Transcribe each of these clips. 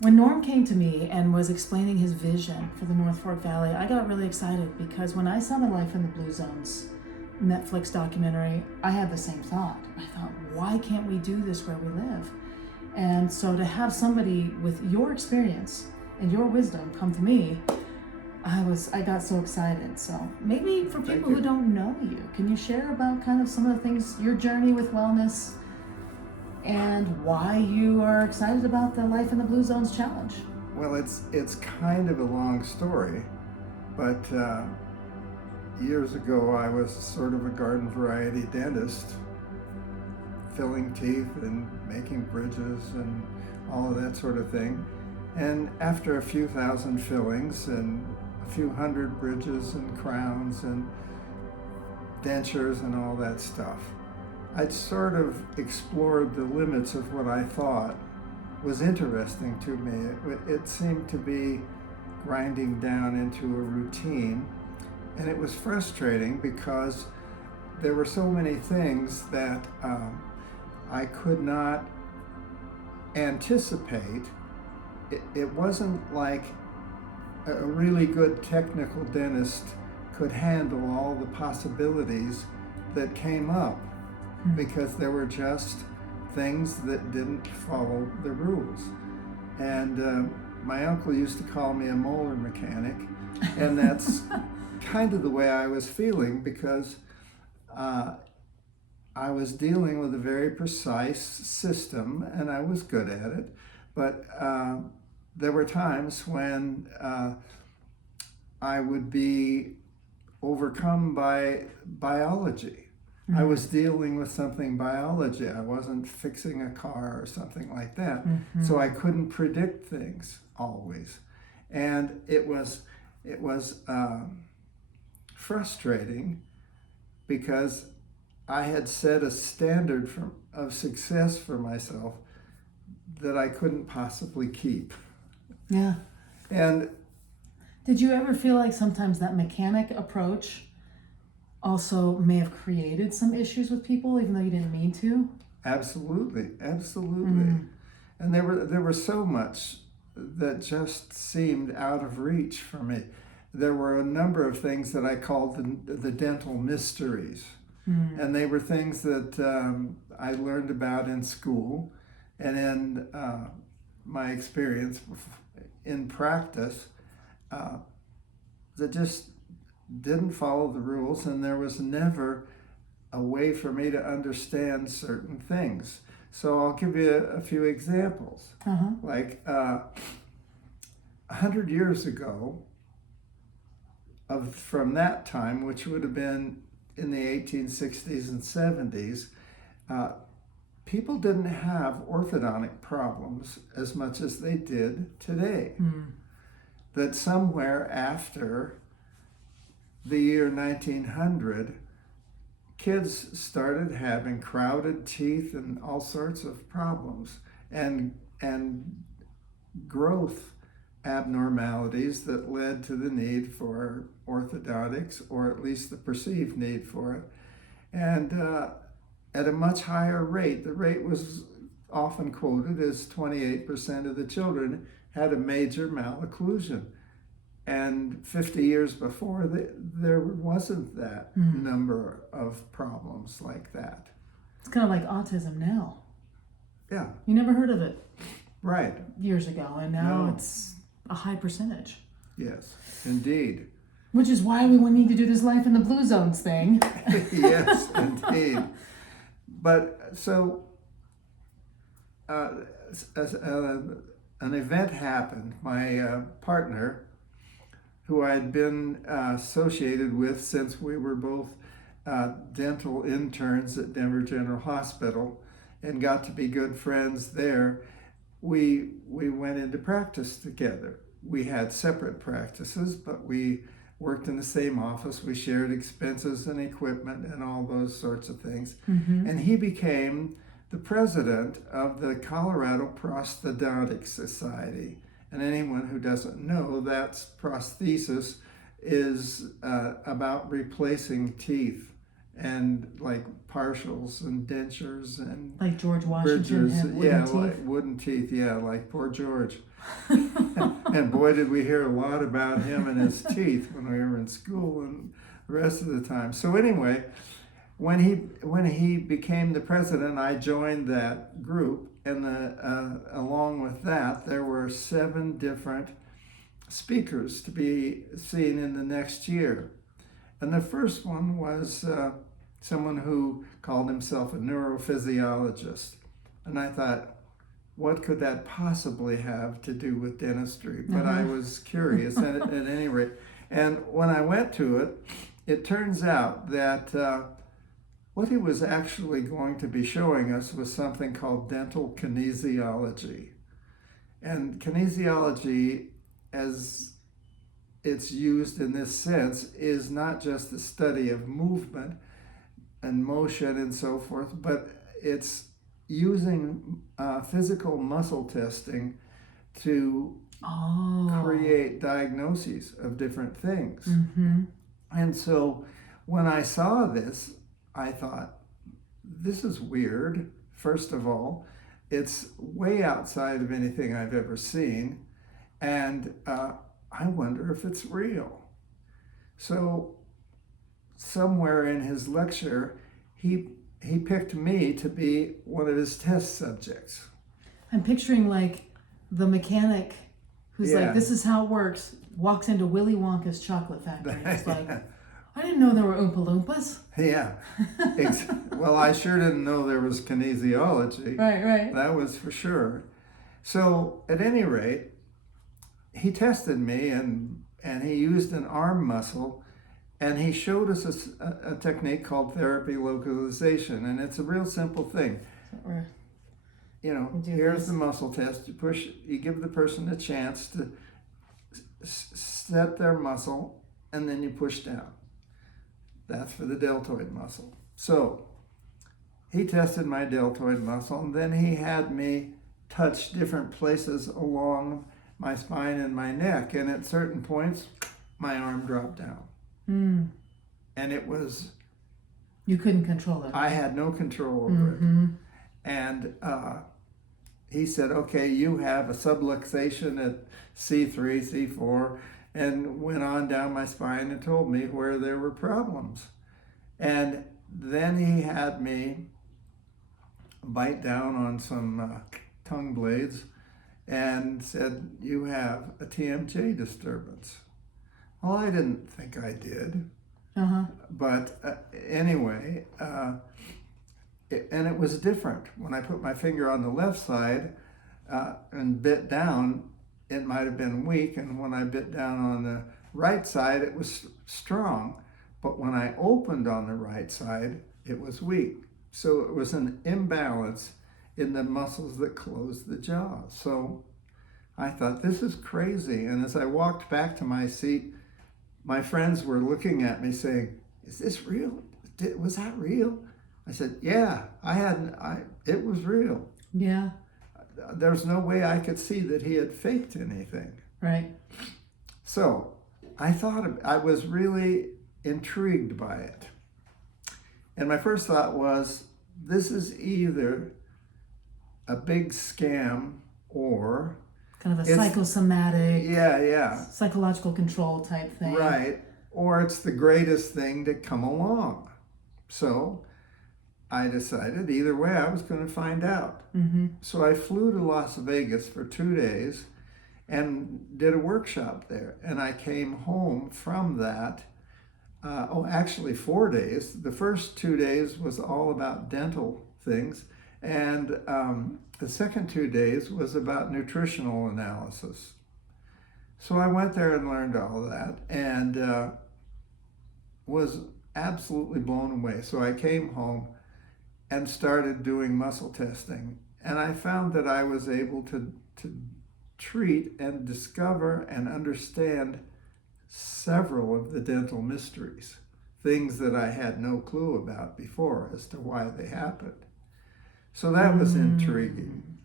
When Norm came to me and was explaining his vision for the North Fork Valley, I got really excited because when I saw the Life in the Blue Zones Netflix documentary, I had the same thought. I thought, why can't we do this where we live? And so to have somebody with your experience and your wisdom come to me, I got so excited. So maybe for people who don't know you, can you share about kind of some of the things, your journey with wellness, and why you are excited about the Life in the Blue Zones Challenge? Well, it's kind of a long story, but years ago I was sort of a garden variety dentist, filling teeth and making bridges and all of that sort of thing. And after a few thousand fillings and a few hundred bridges and crowns and dentures and all that stuff, I'd sort of explored the limits of what I thought was interesting to me. It seemed to be grinding down into a routine, and it was frustrating because there were so many things that I could not anticipate. It wasn't like a really good technical dentist could handle all the possibilities that came up, because there were just things that didn't follow the rules. And my uncle used to call me a molar mechanic, and that's kind of the way I was feeling, because I was dealing with a very precise system and I was good at it, but there were times when I would be overcome by biology. I was dealing with something biology. I wasn't fixing a car or something like that. So I couldn't predict things always. And it was frustrating because I had set a standard of success for myself that I couldn't possibly keep. Yeah. And did you ever feel like sometimes that mechanic approach also may have created some issues with people, even though you didn't mean to? Absolutely. And there were so much that just seemed out of reach for me. There were a number of things that I called the dental mysteries. And they were things that I learned about in school and in my experience in practice that just didn't follow the rules, and there was never a way for me to understand certain things. So I'll give you a few examples. Like 100 years ago, from that time, which would have been in the 1860s and 70s, people didn't have orthodontic problems as much as they did today. That somewhere after the year 1900, kids started having crowded teeth and all sorts of problems, and growth abnormalities that led to the need for orthodontics, or at least the perceived need for it. And at a much higher rate. The rate was often quoted as 28% of the children had a major malocclusion. And 50 years before, there wasn't that number of problems like that. It's kind of like autism now. Yeah. You never heard of it. Right. Years ago, and now it's a high percentage. Yes, indeed. Which is why we need to do this Life in the Blue Zones thing. Yes, indeed. But so an event happened. My partner, who I had been associated with since we were both dental interns at Denver General Hospital and got to be good friends there, we went into practice together. We had separate practices, but we worked in the same office. We shared expenses and equipment and all those sorts of things. And he became the president of the Colorado Prosthodontic Society. And anyone who doesn't know, that's prosthesis is about replacing teeth. and like partials and dentures and like George Washington bridges. had wooden teeth. Like wooden teeth. Yeah, like poor George. And boy, did we hear a lot about him and his teeth when we were in school and the rest of the time. So anyway, when he became the president, I joined that group, and along with that, there were 7 different speakers to be seen in the next year. And the first one was someone who called himself a neurophysiologist. And I thought, what could that possibly have to do with dentistry? But I was curious at any rate. And when I went to it, it turns out that what he was actually going to be showing us was something called dental kinesiology. And kinesiology, as it's used in this sense, is not just the study of movement and motion and so forth, but it's using physical muscle testing to create diagnoses of different things. Mm-hmm. And so when I saw this, I thought, this is weird. First of all, it's way outside of anything I've ever seen, and I wonder if it's real. So somewhere in his lecture, he picked me to be one of his test subjects. I'm picturing like the mechanic who's like, this is how it works, walks into Willy Wonka's chocolate factory. It's like, I didn't know there were Oompa Loompas. Yeah. Well, I sure didn't know there was kinesiology. Right. That was for sure. So at any rate, he tested me and he used an arm muscle, and he showed us a technique called therapy localization. And it's a real simple thing. You know, here's the muscle test. You give the person a chance to set their muscle, and then you push down. That's for the deltoid muscle. So he tested my deltoid muscle, and then he had me touch different places along my spine and my neck. And at certain points, my arm dropped down. And it was... You couldn't control it. I had no control over it. And he said, okay, you have a subluxation at C3, C4, and went on down my spine and told me where there were problems. And then he had me bite down on some tongue blades and said, you have a TMJ disturbance. Well, I didn't think I did. But anyway, and it was different. When I put my finger on the left side and bit down, it might have been weak, and when I bit down on the right side, it was strong. But when I opened on the right side, it was weak. So it was an imbalance in the muscles that closed the jaw. So I thought, this is crazy. And as I walked back to my seat, my friends were looking at me saying, is this real? Was that real? I said, yeah, it was real. Yeah. There's no way I could see that he had faked anything. Right. So I was really intrigued by it. And my first thought was, this is either a big scam or... kind of a psychosomatic, psychological control type thing. Right. Or it's the greatest thing to come along. So I decided either way I was going to find out. So I flew to Las Vegas for 2 days and did a workshop there. And I came home from that, actually 4 days. The first 2 days was all about dental things. And the second 2 days was about nutritional analysis. So I went there and learned all that and was absolutely blown away. So I came home and started doing muscle testing. And I found that I was able to treat and discover and understand several of the dental mysteries, things that I had no clue about before as to why they happened. So that was intriguing.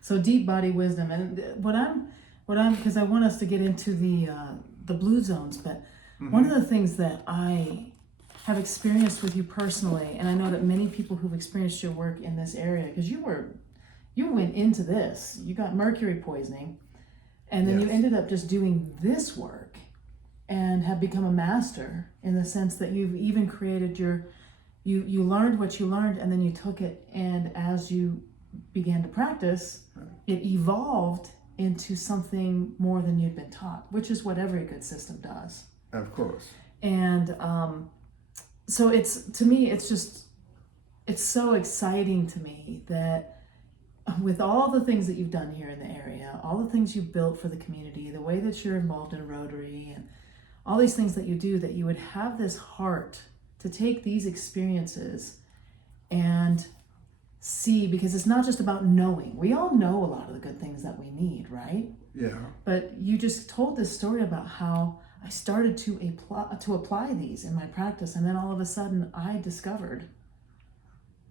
So deep body wisdom, and what I'm, because I want us to get into the blue zones, but one of the things that I have experienced with you personally, and I know that many people who've experienced your work in this area, because you went into this, you got mercury poisoning, and then you ended up just doing this work and have become a master in the sense that you've even created you learned what you learned, and then you took it, and as you began to practice, it evolved into something more than you'd been taught, which is what every good system does. Of course. And so to me, it's so exciting to me that with all the things that you've done here in the area, all the things you've built for the community, the way that you're involved in Rotary and all these things that you do, that you would have this heart to take these experiences and see, because it's not just about knowing. We all know a lot of the good things that we need, right? Yeah. But you just told this story about how I started to apply these in my practice, and then all of a sudden I discovered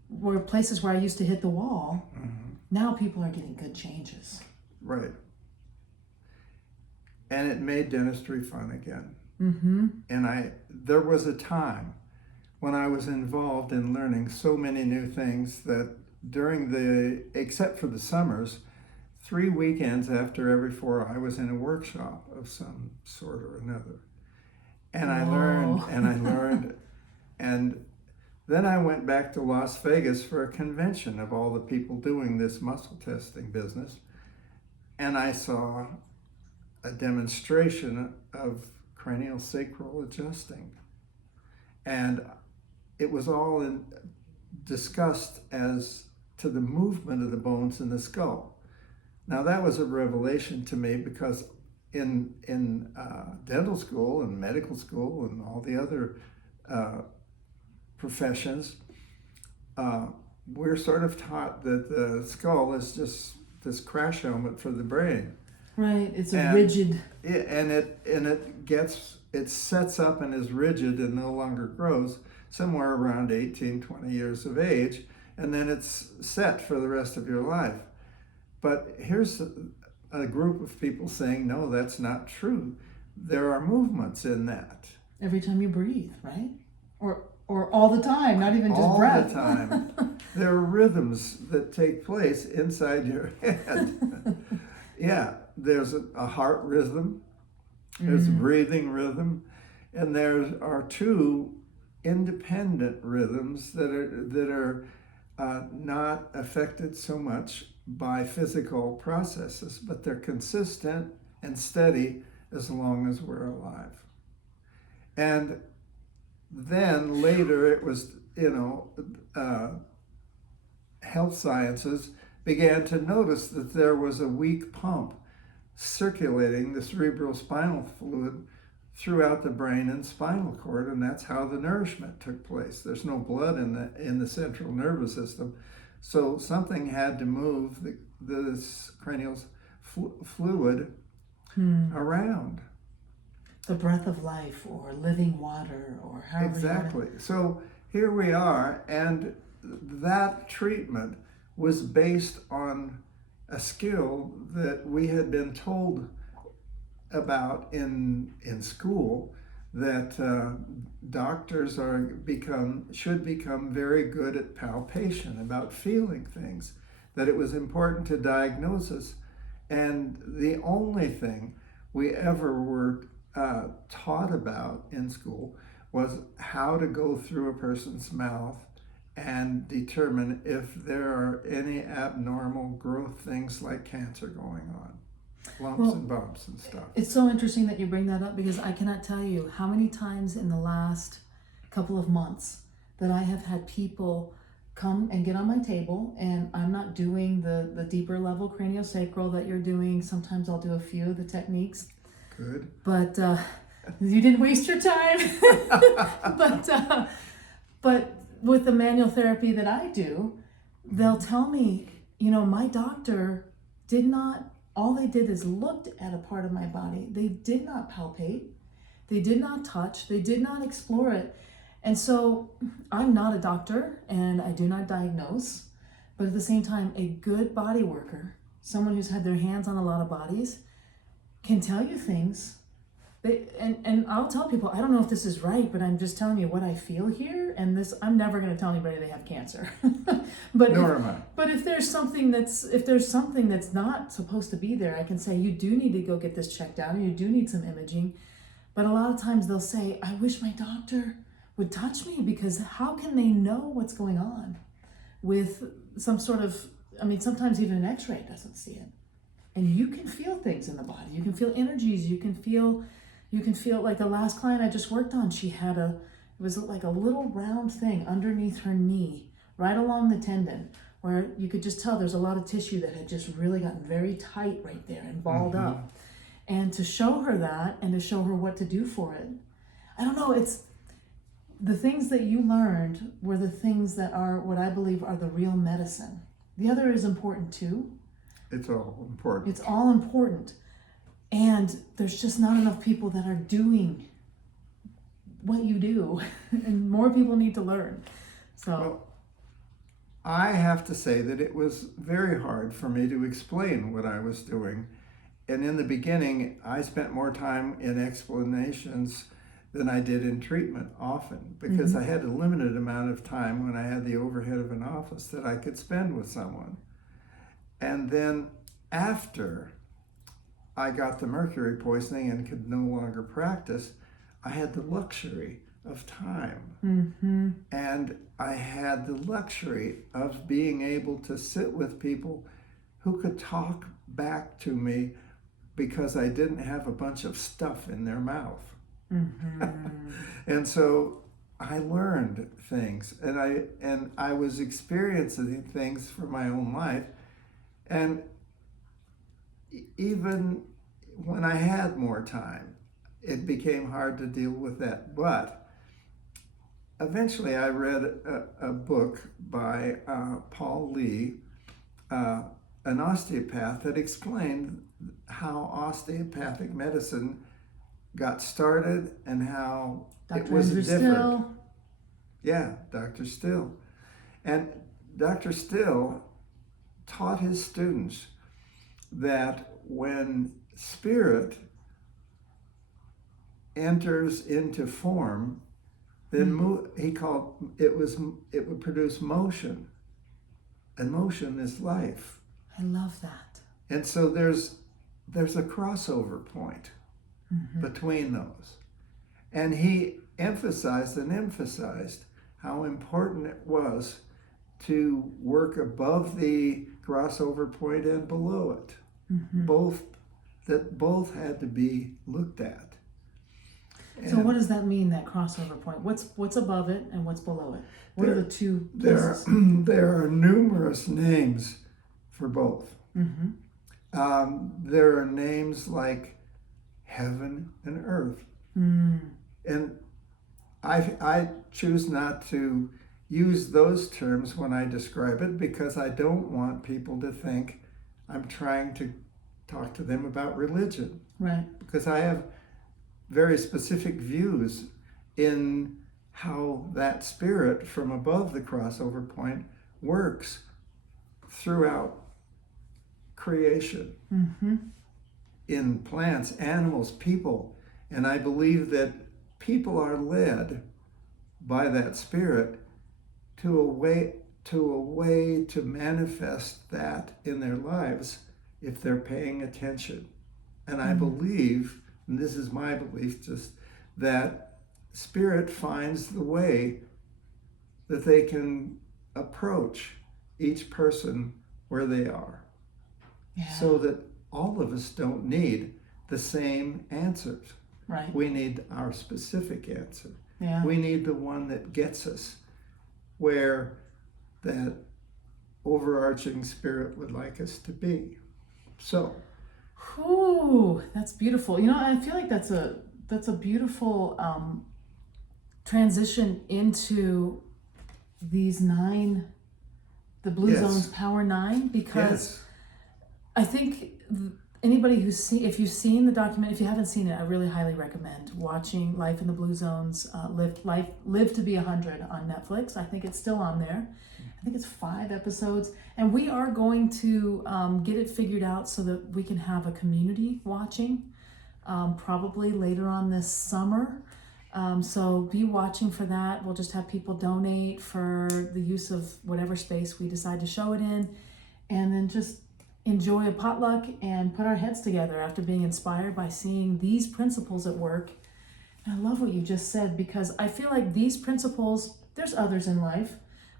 were places where I used to hit the wall. Now people are getting good changes. Right. And it made dentistry fun again. And there was a time when I was involved in learning so many new things that except for the summers, 3 weekends after every 4, I was in a workshop of some sort or another. And I learned, and then I went back to Las Vegas for a convention of all the people doing this muscle testing business. And I saw a demonstration of craniosacral adjusting. And it was all discussed as to the movement of the bones in the skull. Now that was a revelation to me, because in dental school and medical school and all the other professions, we're sort of taught that the skull is just this crash helmet for the brain. Right, it's rigid. It sets up and is rigid and no longer grows somewhere around 18, 20 years of age, and then it's set for the rest of your life. But here's a group of people saying, no, that's not true. There are movements in that. Every time you breathe, right? Or all the time, not even just breath. All the time. There are rhythms that take place inside your head. Yeah, there's a heart rhythm, there's a breathing rhythm, and there are 2 independent rhythms that are not affected so much by physical processes, but they're consistent and steady as long as we're alive. And then later it was, health sciences began to notice that there was a weak pump circulating the cerebrospinal fluid throughout the brain and spinal cord, and that's how the nourishment took place. There's no blood in the central nervous system, so something had to move this cranial fluid around. The breath of life, or living water, or however. Exactly. So here we are, and that treatment was based on a skill that we had been told about in school, that doctors should become very good at palpation, about feeling things, that it was important to diagnosis. And the only thing we ever were taught about in school was how to go through a person's mouth and determine if there are any abnormal growth things like cancer going on, lumps and bumps and stuff. It's so interesting that you bring that up, because I cannot tell you how many times in the last couple of months that I have had people come and get on my table, and I'm not doing the deeper level craniosacral that you're doing. Sometimes I'll do a few of the techniques. Good. But you didn't waste your time. But with the manual therapy that I do, they'll tell me, my doctor all they did is looked at a part of my body. They did not palpate. They did not touch. They did not explore it. And so I'm not a doctor, and I do not diagnose, but at the same time, a good body worker, someone who's had their hands on a lot of bodies, can tell you things And I'll tell people, I don't know if this is right, but I'm just telling you what I feel here, and this, I'm never going to tell anybody they have cancer. Nor am I. But if there's something that's not supposed to be there, I can say you do need to go get this checked out, and you do need some imaging. But a lot of times they'll say, I wish my doctor would touch me, because how can they know what's going on with some sort of, I mean, sometimes even an x-ray doesn't see it. And you can feel things in the body. You can feel energies. You can feel like the last client I just worked on, she had it was like a little round thing underneath her knee, right along the tendon, where you could just tell there's a lot of tissue that had just really gotten very tight right there and balled up. And to show her that, and to show her what to do for it, I don't know, it's the things that you learned were the things that are what I believe are the real medicine. The other is important too. It's all important. It's all important. And there's just not enough people that are doing what you do. And more people need to learn. So well, I have to say that it was very hard for me to explain what I was doing. And in the beginning, I spent more time in explanations than I did in treatment often, because I had a limited amount of time when I had the overhead of an office that I could spend with someone. And then after I got the mercury poisoning and could no longer practice, I had the luxury of time. And I had the luxury of being able to sit with people who could talk back to me, because I didn't have a bunch of stuff in their mouth. And so I learned things, and I was experiencing things from my own life. And even when I had more time, it became hard to deal with that. But eventually I read a book by Paul Lee, an osteopath, that explained how osteopathic medicine got started and how it was different. Yeah, Dr. Still. And Dr. Still taught his students that when spirit enters into form, then it would produce motion, and motion is life. I love that. And so there's a crossover point between those. And he emphasized how important it was to work above the crossover point and below it. Both had to be looked at. So what does that mean, that crossover point? What's above it and what's below it? What are the two places? There are numerous names for both. There are names like heaven and earth. And I choose not to use those terms when I describe it, because I don't want people to think I'm trying to talk to them about religion. Right. Because I have very specific views in how that spirit from above the crossover point works throughout creation, in plants, animals, people. And I believe that people are led by that spirit to a way to manifest that in their lives if they're paying attention. And I believe, and this is my belief, just that spirit finds the way that they can approach each person where they are. Yeah. So that all of us don't need the same answers. Right. We need our specific answer. Yeah. We need the one that gets us where that overarching spirit would like us to be. So. Ooh, that's beautiful. You know, I feel like that's a beautiful transition into these 9, the Blue Zones Power 9, because I think anybody if you've seen the document, if you haven't seen it, I really highly recommend watching Life in the Blue Zones, Live to Be 100 on Netflix. I think it's still on there. I think it's 5 episodes, and we are going to get it figured out so that we can have a community watching. probably later on this summer. So be watching for that. We'll just have people donate for the use of whatever space we decide to show it in, and then just enjoy a potluck and put our heads together after being inspired by seeing these principles at work. And I love what you just said, because I feel like these principles, there's others in life,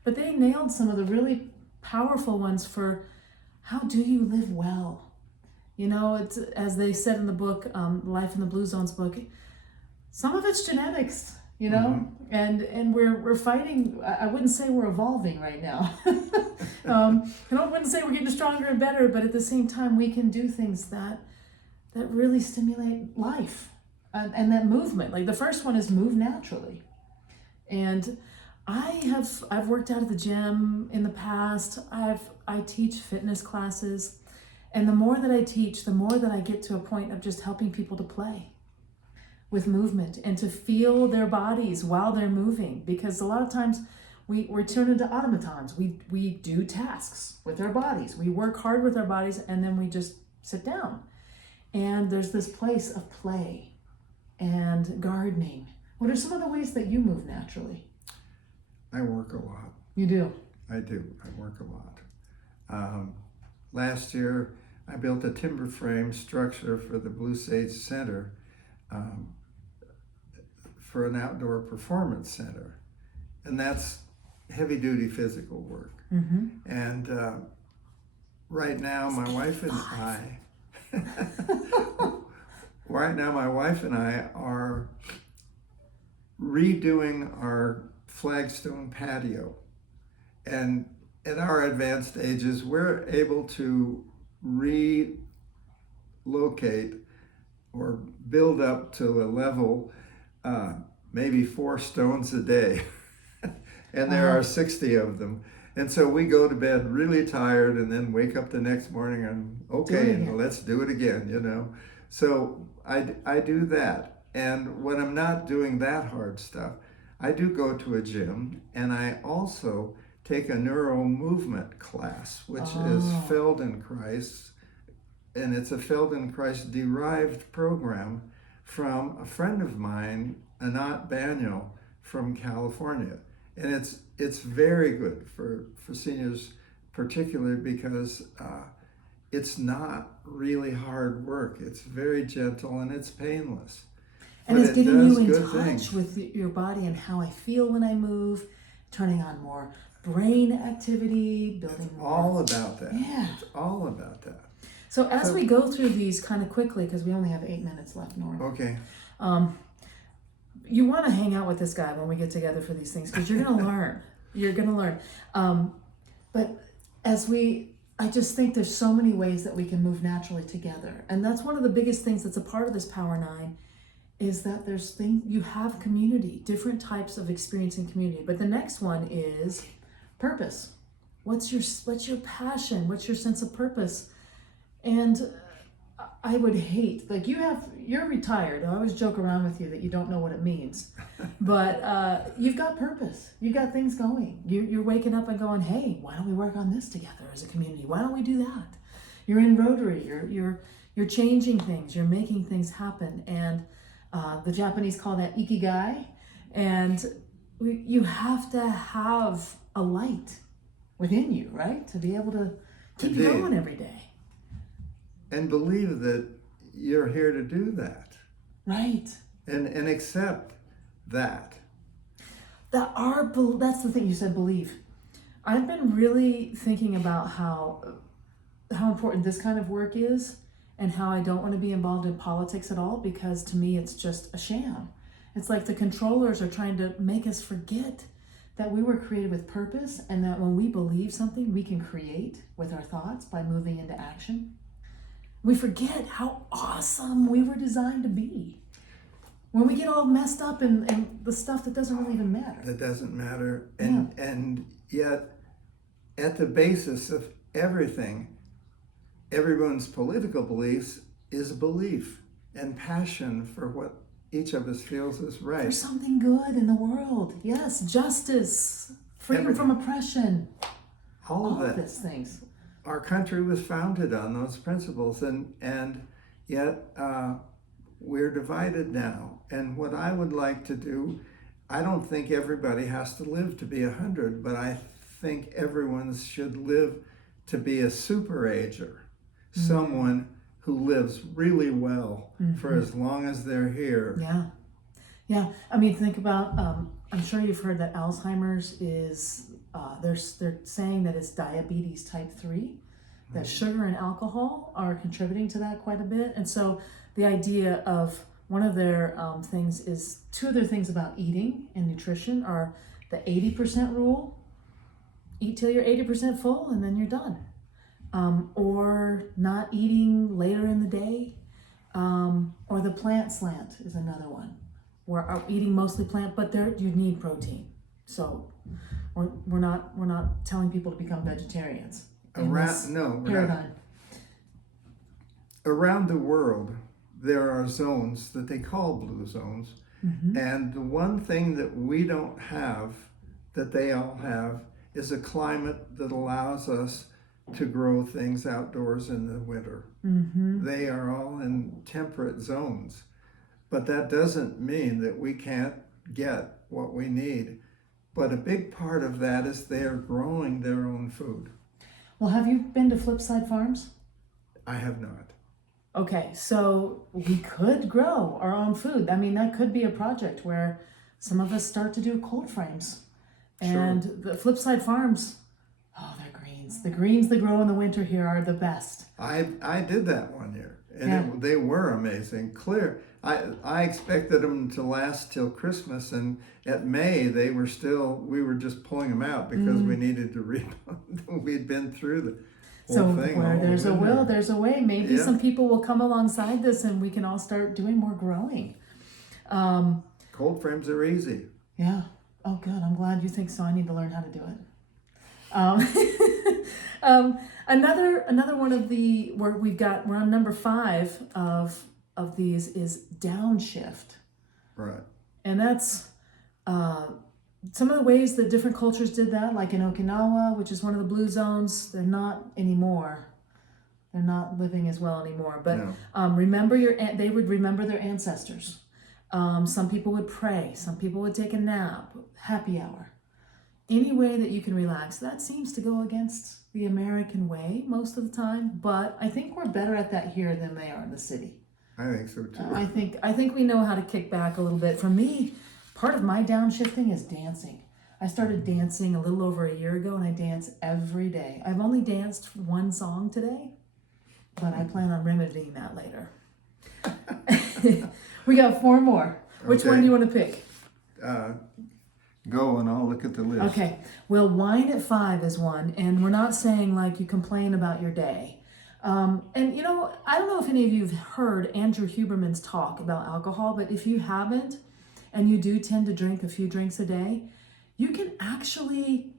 but they nailed some of the really powerful ones for how do you live well. You know, it's, as they said in the book, Life in the Blue Zones book, some of it's genetics, you know, and we're fighting. I wouldn't say we're evolving right now. I wouldn't say we're getting stronger and better, but at the same time, we can do things that really stimulate life and that movement. Like the first one is move naturally. And I've worked out at the gym in the past. I teach fitness classes, and the more that I teach, the more that I get to a point of just helping people to play with movement and to feel their bodies while they're moving. Because a lot of times we're turned into automatons. We do tasks with our bodies. We work hard with our bodies, and then we just sit down. And there's this place of play and gardening. What are some of the ways that you move naturally? I work a lot. You do? I do. I work a lot. Last year, I built a timber frame structure for the Blue Sage Center, for an outdoor performance center. And that's heavy duty physical work. Mm-hmm. And right now, my wife and I, are redoing our flagstone patio. And at our advanced ages, we're able to relocate or build up to a level, maybe 4 stones a day. And there are 60 of them. And so we go to bed really tired and then wake up the next morning and let's do it again, you know. So I do that. And when I'm not doing that hard stuff, I do go to a gym, and I also take a neuro movement class, which is Feldenkrais, and it's a Feldenkrais derived program from a friend of mine, Anat Baniel from California. And it's very good for seniors, particularly because it's not really hard work. It's very gentle and it's painless. And it's getting you in touch with your body and how I feel when I move, turning on more brain activity, building more. All about that. Yeah. It's all about that. So as we go through these kind of quickly, because we only have 8 minutes left, Norm. Okay. You want to hang out with this guy when we get together for these things, because you're going to learn. You're going to learn. But I just think there's so many ways that we can move naturally together. And that's one of the biggest things that's a part of this Power 9, is that you have community, different types of experiencing community. But the next one is purpose. What's your passion? What's your sense of purpose? And I would hate, like you're retired. I always joke around with you that you don't know what it means, but you've got purpose. You've got things going. You're waking up and going, hey, why don't we work on this together as a community? Why don't we do that? You're in Rotary. You're changing things. You're making things happen. And the Japanese call that ikigai. And you have to have a light within you, right? To be able to keep going every day. And believe that you're here to do that. Right. And accept that. That's the thing you said, believe. I've been really thinking about how important this kind of work is, and how I don't want to be involved in politics at all, because to me it's just a sham. It's like the controllers are trying to make us forget that we were created with purpose, and that when we believe something, we can create with our thoughts by moving into action. We forget how awesome we were designed to be. When we get all messed up in the stuff that doesn't really even matter. That doesn't matter. And yet, at the basis of everything, everyone's political beliefs is belief and passion for what each of us feels is right. For something good in the world. Yes, justice, freedom from oppression. All of these things. Our country was founded on those principles, and yet we're divided now. And what I would like to do, I don't think everybody has to live to be 100, but I think everyone should live to be a super ager, someone who lives really well for as long as they're here. Yeah. I mean, think about, I'm sure you've heard that Alzheimer's is, they're saying that it's diabetes type 3, that sugar and alcohol are contributing to that quite a bit. And so the idea of one of their things is, two of their things about eating and nutrition are the 80% rule. Eat till you're 80% full and then you're done. Or not eating later in the day. Or the plant slant is another one. We're eating mostly plant, but you need protein. So we're not telling people to become vegetarians. Paradigm. Around the world, there are zones that they call blue zones. And the one thing that we don't have, that they all have, is a climate that allows us to grow things outdoors in the winter. They are all in temperate zones. But that doesn't mean that we can't get what we need. But a big part of that is they are growing their own food. Well, have you been to Flipside Farms? I have not. Okay, so we could grow our own food. I mean, that could be a project where some of us start to do cold frames. And the Flipside Farms, they're greens. The greens that grow in the winter here are the best. I did that one year, and they were amazing. Clear. I expected them to last till Christmas, and at May we were just pulling them out because we needed to we'd been through the whole thing. So where there's a will, there's a way. Maybe some people will come alongside this and we can all start doing more growing. Cold frames are easy. Yeah. Oh, good. I'm glad you think so. I need to learn how to do it. Another one of we're on number 5 of these is downshift. Right. And that's some of the ways that different cultures did that, like in Okinawa, which is one of the blue zones. They're not anymore. They're not living as well anymore. But they would remember their ancestors. Some people would pray. Some people would take a nap, happy hour. Any way that you can relax. That seems to go against the American way most of the time. But I think we're better at that here than they are in the city. I think so too. I think we know how to kick back a little bit. For me, part of my downshifting is dancing. I started dancing a little over a year ago, and I dance every day. I've only danced one song today, but I plan on remedying that later. We got 4 more. Which one do you want to pick? Go and I'll look at the list. Okay. Well, wine at 5 is one, and we're not saying like you complain about your day. And I don't know if any of you have heard Andrew Huberman's talk about alcohol, but if you haven't, and you do tend to drink a few drinks a day, you can actually,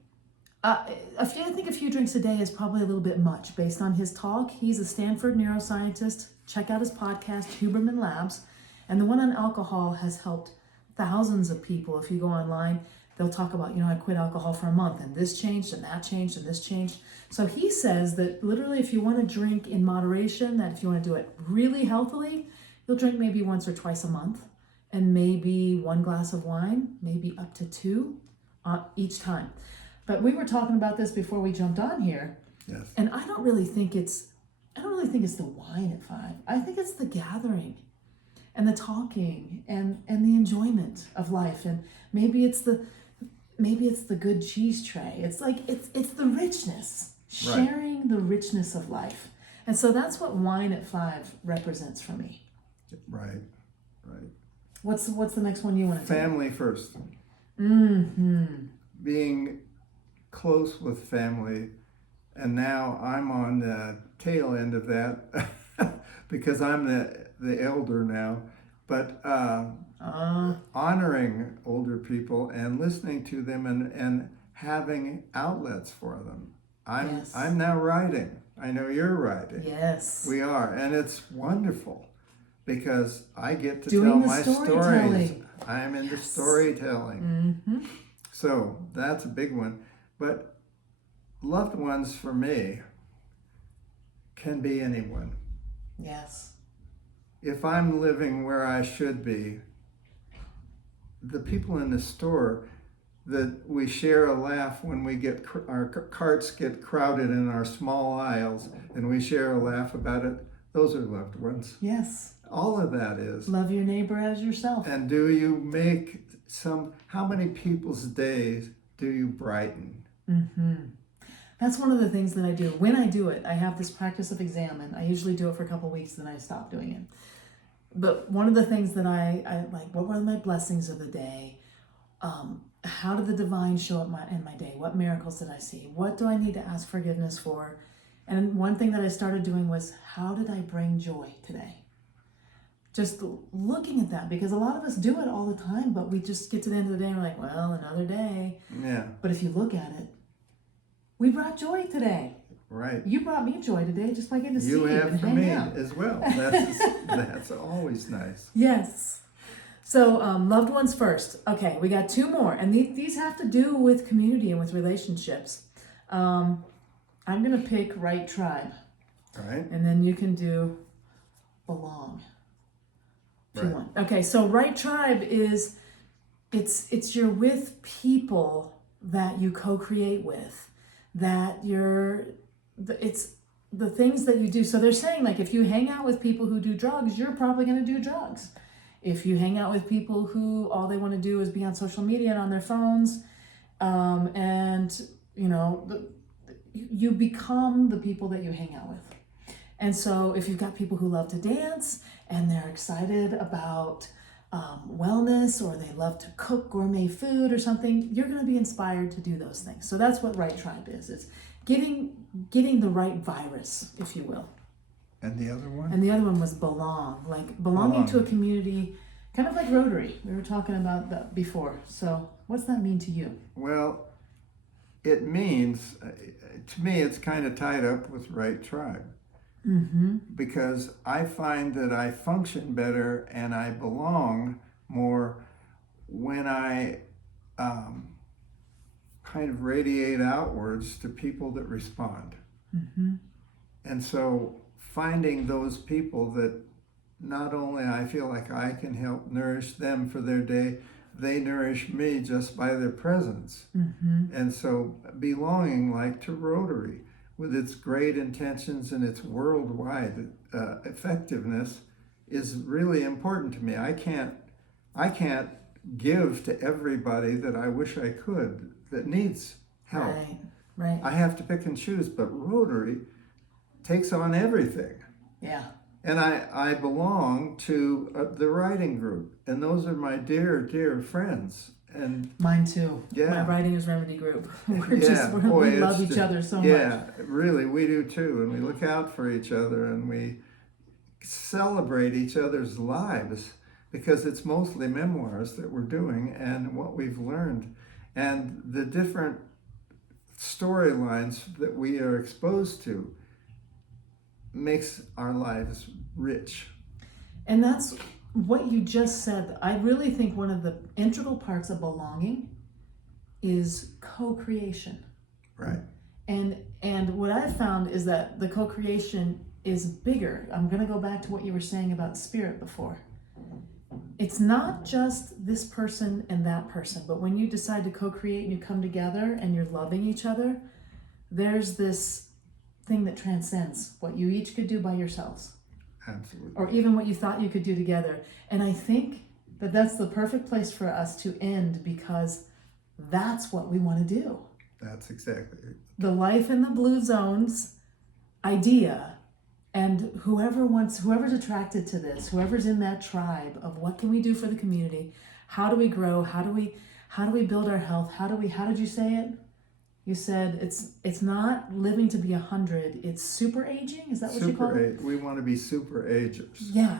I think a few drinks a day is probably a little bit much based on his talk. He's a Stanford neuroscientist. Check out his podcast, Huberman Labs. And the one on alcohol has helped thousands of people. If you go online, they'll talk about, I quit alcohol for a month and this changed and that changed and this changed. So he says that literally if you want to drink in moderation, that if you want to do it really healthily, you'll drink maybe once or twice a month and maybe 1 glass of wine, maybe up to 2 each time. But we were talking about this before we jumped on here. Yes. And I don't really think it's the wine at 5. I think it's the gathering and the talking and the enjoyment of life. And maybe it's the good cheese tray. It's like it's the richness, sharing the richness of life. And so that's what wine at 5 represents for me. Right. What's the next one you want to take? Family first. Being close with family, and now I'm on the tail end of that because I'm the elder now. But honoring older people and listening to them and having outlets for them. I'm now writing. I know you're writing. Yes. We are, and it's wonderful because I get to Doing tell my stories. I'm into storytelling. So that's a big one. But loved ones for me can be anyone. Yes. if I'm living where I should be, the people in the store that we share a laugh when we get our carts get crowded in our small aisles, and we share a laugh about it, those are loved ones. Yes. All of that is. Love your neighbor as yourself. And do you make how many people's days do you brighten? Mm-hmm. That's one of the things that I do. When I do it, I have this practice of examine. I usually do it for a couple weeks, then I stop doing it. But one of the things that I like, what were my blessings of the day? How did the divine show up in my day? What miracles did I see? What do I need to ask forgiveness for? And one thing that I started doing was, how did I bring joy today? Just looking at that, because a lot of us do it all the time, but we just get to the end of the day and we're like, well, another day. Yeah. But if you look at it, we brought joy today. Right. You brought me joy today just by getting to see you have and for hang me out. as well. That's always nice. Yes. So loved ones first. Okay, we got two more, and these have to do with community and with relationships. I'm gonna pick right tribe. All right. And then you can do belong. If you Right. want. Okay, so right tribe is it's you're with people that you co-create with, that it's the things that you do. So they're saying, like, if you hang out with people who do drugs, you're probably going to do drugs. If you hang out with people who all they want to do is be on social media and on their phones, and you become the people that you hang out with. And so if you've got people who love to dance and they're excited about wellness, or they love to cook gourmet food or something, you're going to be inspired to do those things. So that's what right tribe is. It's getting the right virus, if you will. And the other one? And the other one was belong, like belonging to a community, kind of like Rotary. We were talking about that before. So what's that mean to you? Well, it means, to me, it's kind of tied up with right tribe. Mm-hmm. Because I find that I function better and I belong more when I kind of radiate outwards to people that respond. Mm-hmm. And so finding those people that not only I feel like I can help nourish them for their day, they nourish me just by their presence. Mm-hmm. And so belonging, like to Rotary, with its great intentions and its worldwide effectiveness, is really important to me. I can't give to everybody that I wish I could, that needs help. Right. I have to pick and choose, but Rotary takes on everything. Yeah. And I belong to the writing group, and those are my dear, dear friends. And mine too. Yeah. My Writers Remedy group. We love each other so much. Yeah, really, we do too. And we look out for each other, and we celebrate each other's lives, because it's mostly memoirs that we're doing and what we've learned. And the different storylines that we are exposed to makes our lives rich. And that's what you just said. I really think one of the integral parts of belonging is co-creation. Right. And what I've found is that the co-creation is bigger. I'm going to go back to what you were saying about spirit before. It's not just this person and that person, but when you decide to co-create and you come together and you're loving each other, there's this thing that transcends what you each could do by yourselves. Absolutely. Or even what you thought you could do together. And I think that that's the perfect place for us to end, because that's what we want to do. That's exactly it. The life in the blue zones idea, and whoever's attracted to this, whoever's in that tribe of what can we do for the community, how do we grow, how do we build our health, how did you say it? You said it's not living to be 100, it's super aging. Is that what you call it? We want to be super agers. Yeah.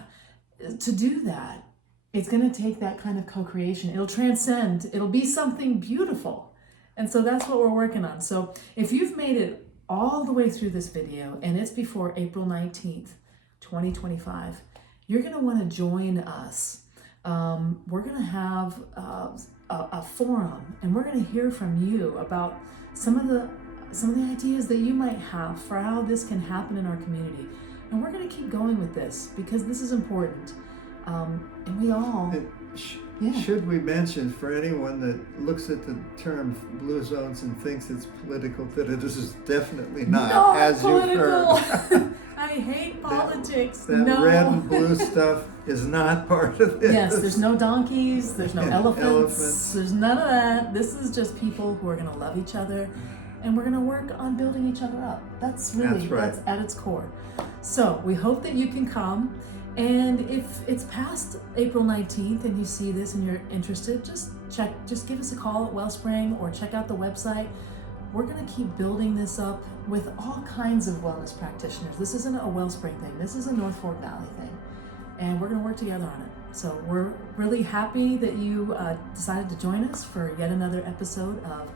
To do that, it's going to take that kind of co-creation. It'll transcend. It'll be something beautiful. And so that's what we're working on. So if you've made it all the way through this video, and it's before April 19th, 2025, you're going to want to join us. We're going to have a forum, and we're going to hear from you about some of the ideas that you might have for how this can happen in our community. And we're going to keep going with this because this is important. And we all... Should we mention, for anyone that looks at the term blue zones and thinks it's political, that it is definitely not, as political. you've heard. I hate politics. That no. red and blue stuff is not part of this. Yes, there's no donkeys, there's no elephants, elephants. There's none of that. This is just people who are going to love each other, and we're going to work on building each other up. That's at its core. So we hope that you can come. And if it's past April 19th and you see this and you're interested, just give us a call at Wellspring or check out the website. We're going to keep building this up with all kinds of wellness practitioners. This isn't a Wellspring thing. This is a North Fork Valley thing. And we're going to work together on it. So we're really happy that you decided to join us for yet another episode of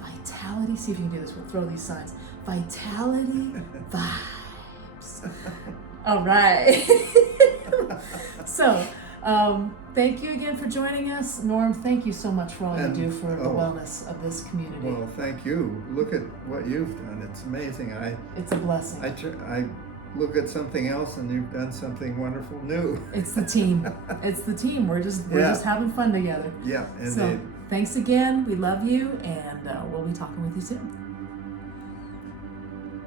Vitality. See if you can do this. We'll throw these signs. Vitality Vibes. All right. So, thank you again for joining us. Norm, thank you so much for all you do for the wellness of this community. Well, thank you. Look at what you've done. It's amazing. It's a blessing. I look at something else and you've done something wonderful new. It's the team. It's the team. We're just having fun together. Yeah, indeed. So, thanks again. We love you, and we'll be talking with you soon.